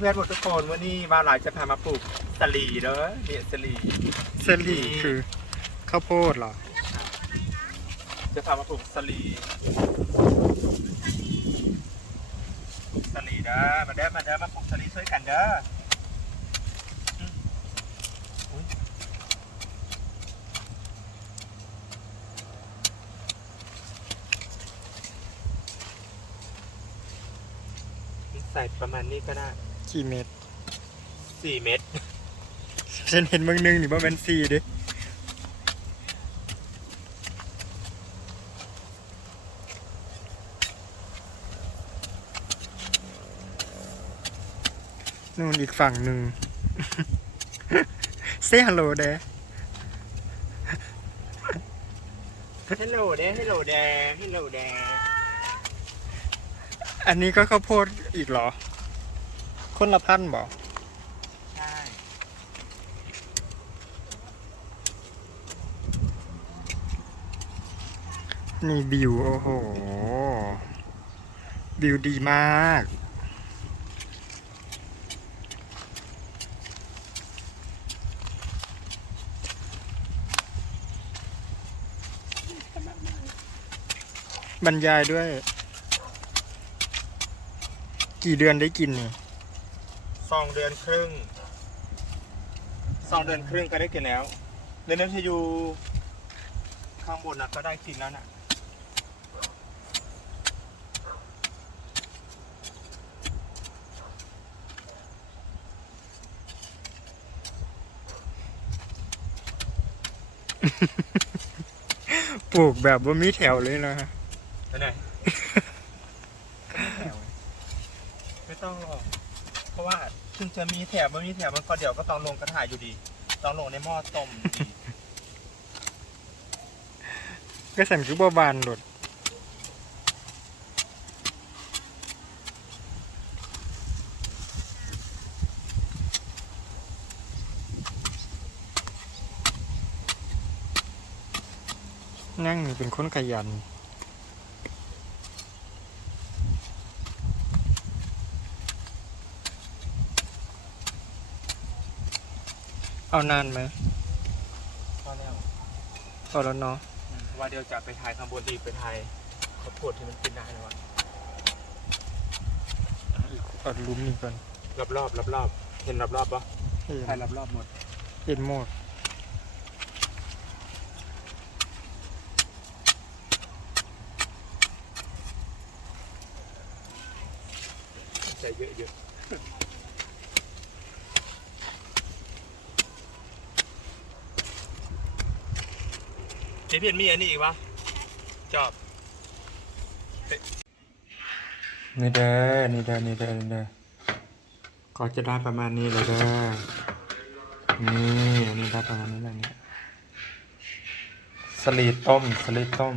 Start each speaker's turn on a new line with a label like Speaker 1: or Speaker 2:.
Speaker 1: เพื่อนๆหมดทุกคนวันนี้บ้านหลายจะพามาปลูกสลีเด้อเนี่ยสลี
Speaker 2: เซรีคือข้าวโพดเหรอ
Speaker 1: จะพามาปลูกสลีสลีเด้อมาเด้อมาเด้อมาปลูกสลีช่วยกันเด้ออืมอุ๊ยใส่ประมาณนี้ก็ได้
Speaker 2: กี่เม็ด
Speaker 1: สี่เม็ด
Speaker 2: ฉันเห็นเมืองนึงนี่ว่าเป็นซีดินู่นอีกฝั่งหนึ่ง เซฮัลโหลเด้
Speaker 1: ฮัลโหลเด้ฮัลโหลแดงฮัลโหลแดง
Speaker 2: อันนี้ก็ข้าวโพดอีกเหรอ คนละพันบอก
Speaker 1: ใช่
Speaker 2: นี่บิว โอ้โห บิวดีมาก บรรยายด้วย กี่เดือนได้กินนี่
Speaker 1: สองเดือนครึ่งสองเดือนครึ่งก็ได้กินแล้วเรนนัทยูข้างบนนะก็ได้กินแล้วนะ
Speaker 2: ปลูกแบบว่ามีแถวเลยนะ
Speaker 1: ไปไหน ไม่ต้องหรอก เพราะว่าถึงจะมีแถบไม่มีแถบมันก็เดี๋ยวก็ต้องลงกระถายอยู่ดี ต้องลงในหม้อต้มอยู่ดี
Speaker 2: ก็สั่นคือบาบานโดดนั่งนี่เป็นคนขยัน เอานานไหม
Speaker 1: ก็แล้ว
Speaker 2: เอาแล้วเนาะ
Speaker 1: อืมเพราะว่าเดี๋ยวจะไปถ่ายข้างบนอีกไปถ่ายข้าวโพดที่มันกินได้นะวะ
Speaker 2: เอาลุ้มนี่ก่อน
Speaker 1: รอบรอบรอบรอบๆเห็นรอบรอบๆปะ
Speaker 2: เห็น
Speaker 1: ถ่ายรอบรอบๆหมด
Speaker 2: เห็นหมด
Speaker 1: ใจเยอะเยอะ เจเพียนมีอันนี้อีกวะจอบ
Speaker 2: นี่เด้อนี่เด้อนี่เด้อนี่เด้อก็จะได้ประมาณนี้เลยเด้อนี่อันนี้ได้ประมาณนี้แหละเนี่ยสลีดต้มสลีดต้ม